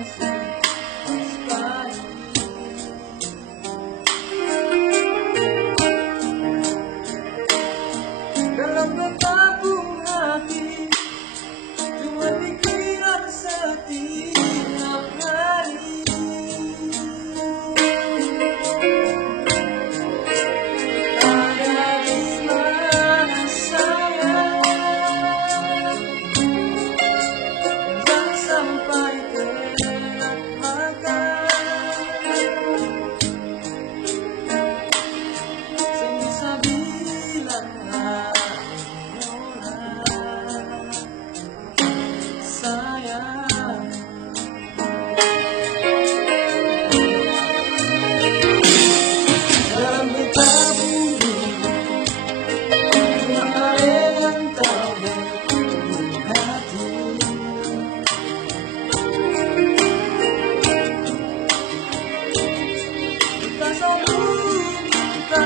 Dalam bertabung hati, cuma pikiran setiap hari. Ada di mana sayang, jangan sampai terlupakan. Saya bisa bilang sayang, dalam bertabung cuma air yang tahu berhubung hati. Kita selalu minta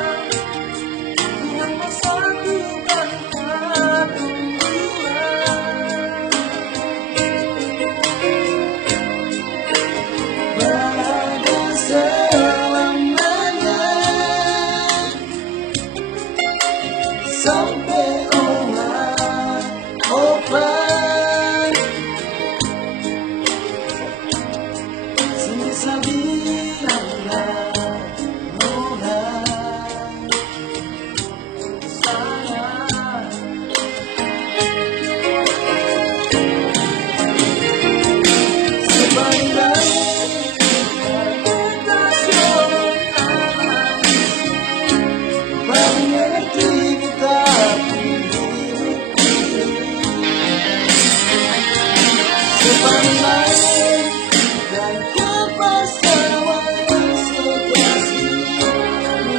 Tuhan bersatukan kami dua. Bahagia selamanya sampai Allah obat. Sebisa bilanglah mudah sayang. Sebaik-baik kita coba baru mengerti kita pilih. Sebaik-baik dan kepastian yang sejati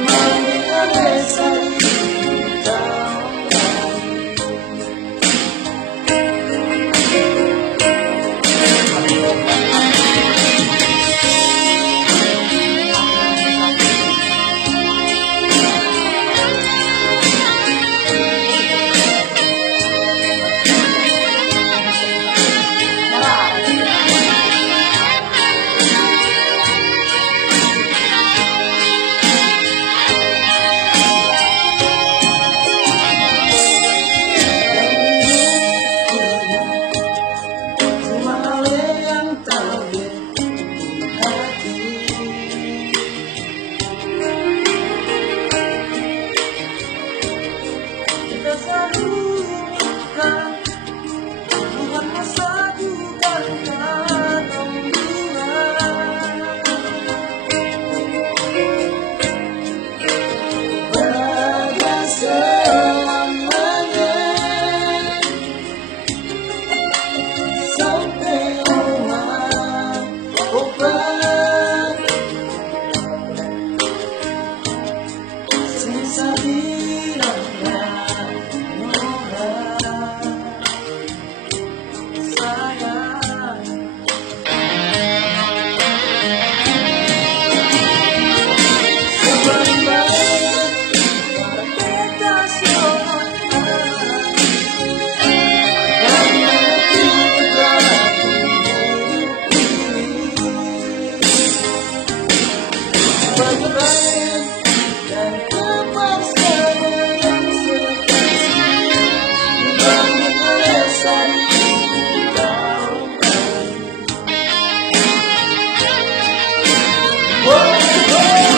memberikan lesari kita cuma oleh yang tahu di hati. Kita selalu minta Tuhan bersatukan kami dua. Bahagia selamanya sampai Allah obat. Sisa